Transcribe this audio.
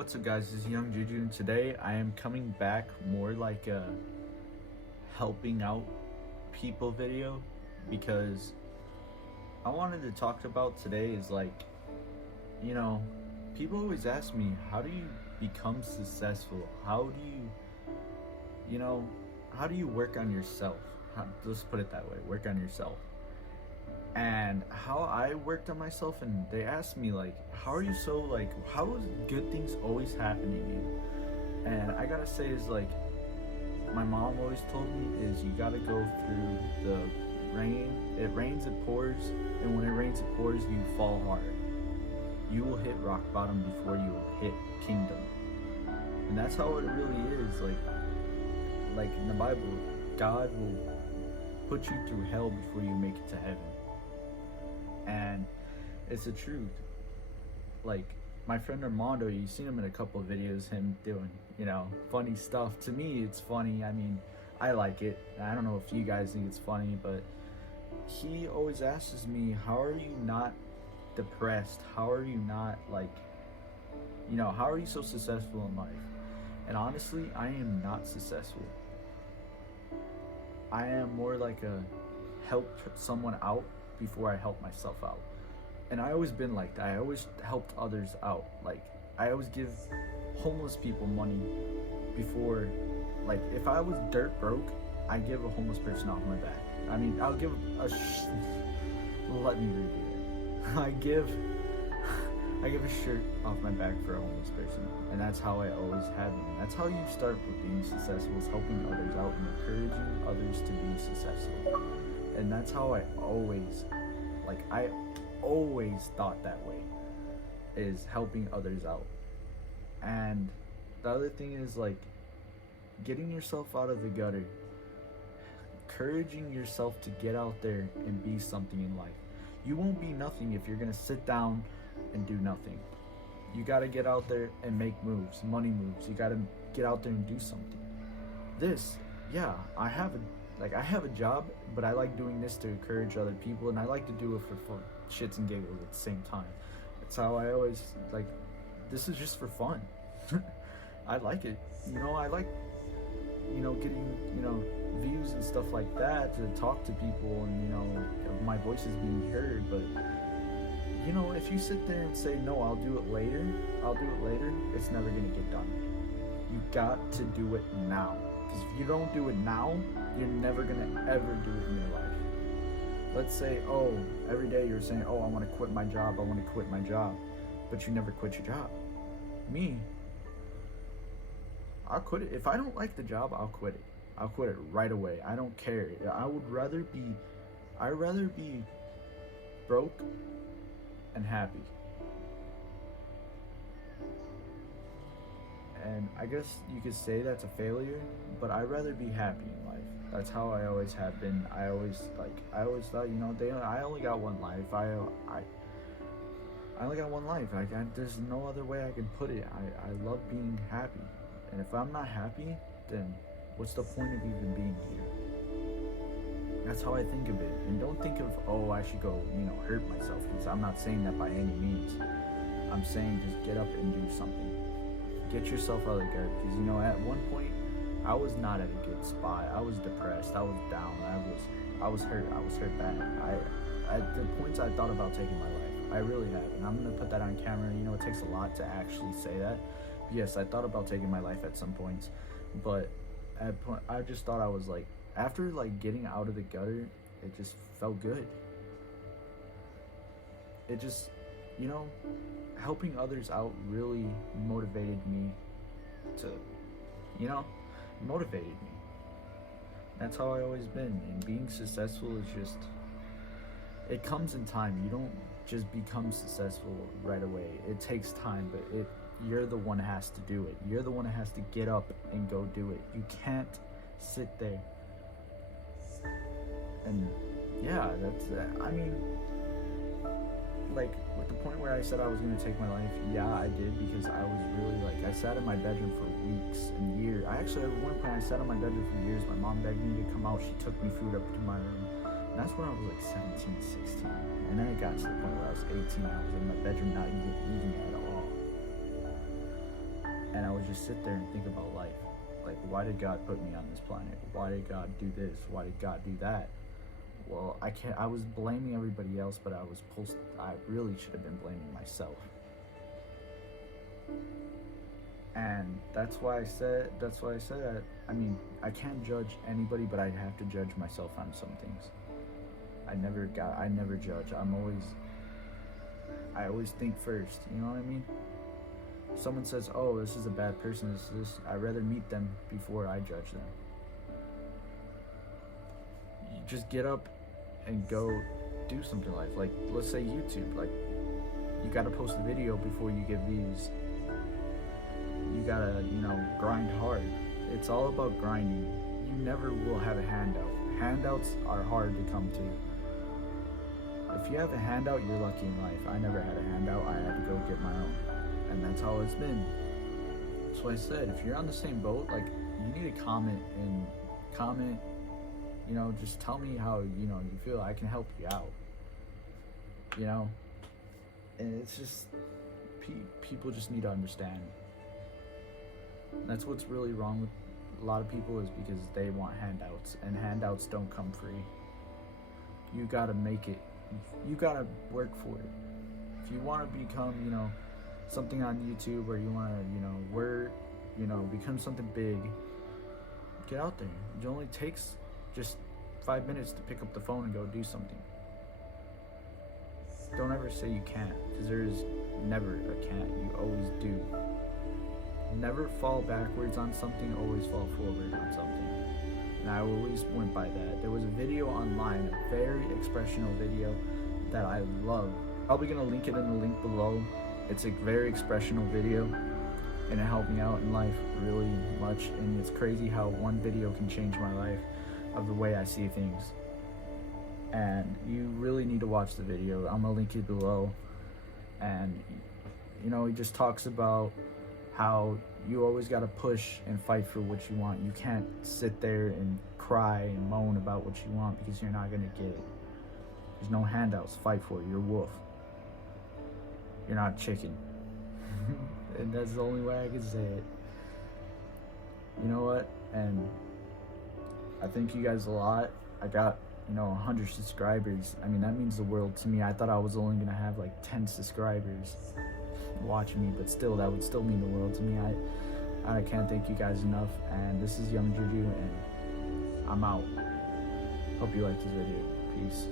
What's up guys, this is Young Juju and today I am coming back more like a helping out people video because I wanted to talk about today is like, you know, people always ask me, how do you become successful? How do you know, how do you work on yourself? Let's put it that way, work on yourself. And how I worked on myself, and they asked me like, how are you so like, how does good things always happen to you? And I gotta say is like, my mom always told me is you gotta go through the rain. It rains, it pours, and when it rains, it pours, you fall hard. You will hit rock bottom before you will hit kingdom. And that's how it really is. Like in the Bible, God will put you through hell before you make it to heaven. And it's the truth. Like my friend Armando, you've seen him in a couple of videos, him doing, funny stuff. To me, it's funny. I mean, I like it. I don't know if you guys think it's funny, but he always asks me, how are you not depressed? How are you not how are you so successful in life? And honestly, I am not successful. I am more like a help someone out before I help myself out. And I always been like that. I always helped others out. Like I always give homeless people money before, like if I was dirt broke, I give a homeless person off my back. I mean, I'll give let me redo it. I give a shirt off my back for a homeless person, and that's how I always have been. That's how you start with being successful, is helping others out and encouraging others to be successful. And that's how I always thought that way, is helping others out. And the other thing is like getting yourself out of the gutter, encouraging yourself to get out there and be something in life. You won't be nothing if you're gonna sit down and do nothing. You gotta get out there and make moves, money moves. You gotta get out there and do something. I have a job, but I like doing this to encourage other people, and I like to do it for fun, shits and giggles at the same time. That's how I always this is just for fun. I like it. I like, getting, views and stuff like that, to talk to people and, my voice is being heard. But, if you sit there and say, no, I'll do it later, it's never going to get done. You got to do it now. Because if you don't do it now, you're never going to ever do it in your life. Let's say, every day you're saying, I want to quit my job, but you never quit your job. Me, I'll quit it. If I don't like the job, I'll quit it. I'll quit it right away. I don't care. I'd rather be broke and happy. And I guess you could say that's a failure, but I'd rather be happy in life. That's how I always have been. I always thought, I only got one life. I only got one life. There's no other way I can put it. I love being happy. And if I'm not happy, then what's the point of even being here? That's how I think of it. And don't think of, I should go, hurt myself. Because I'm not saying that by any means. I'm saying just get up and do something. Get yourself out of the gutter. Because, at one point, I was not at a good spot. I was depressed. I was down. I was hurt. I was hurt bad. At the points I thought about taking my life. I really have. And I'm going to put that on camera. It takes a lot to actually say that. Yes, I thought about taking my life at some points, but I just thought I was after getting out of the gutter, it just felt good. It just, helping others out really motivated me to, motivated me. That's how I always been. And being successful is just, it comes in time. You don't just become successful right away. It takes time, but you're the one that has to do it. You're the one that has to get up and go do it. You can't sit there. And that's I mean, with the point where I said I was going to take my life, I did, because I was really I sat in my bedroom for weeks and years. At one point I sat in my bedroom for years. My mom begged me to come out. She took me food up to my room. And that's when I was 17, 16. And then it got to the point where I was 18. I was in my bedroom not even eating at all. would just sit there and think about life. Like, why did God put me on this planet? Why did God do this? Why did God do that? Well, I was blaming everybody else, but I really should have been blaming myself. And that's why I said that. I mean, I can't judge anybody, but I have to judge myself on some things. I never judge. I always think first, you know what I mean? If someone says, oh, this is a bad person, I'd rather meet them before I judge them. You just get up and go do something like let's say YouTube. Like, you gotta post a video before you get views. You gotta, grind hard. It's all about grinding. You never will have a handout. Handouts are hard to come to. If you have a handout, you're lucky in life. I never had a handout. I had to go get my own. And that's how it's been. That's why I said, if you're on the same boat, like, you need to comment, just tell me how, you feel. I can help you out. And it's just, people just need to understand. That's what's really wrong with a lot of people, is because they want handouts, and handouts don't come free. You gotta make it. You gotta work for it. If you want to become, something on YouTube, or you want to, become something big, get out there. It only takes just 5 minutes to pick up the phone and go do something. Don't ever say you can't, because there is never a can't. You always do. Never fall backwards on something, always fall forward on something. And I always went by that. There was a video online, a very expressional video that I love. Probably gonna link it in the link below. It's a very expressional video, and it helped me out in life really much. And it's crazy how one video can change my life, of the way I see things. And you really need to watch the video. I'm gonna link it below. And he just talks about how you always got to push and fight for what you want. You can't sit there and cry and moan about what you want, because you're not going to get it. There's no handouts. Fight for it. You're a wolf. You're not a chicken. And that's the only way I can say it. You know what? And I thank you guys a lot. I got 100 subscribers. I mean, that means the world to me. I thought I was only going to have like 10 subscribers watching me, but still, that would still mean the world to me. I can't thank you guys enough. And this is Young Juju, and I'm out. Hope you liked this video. Peace.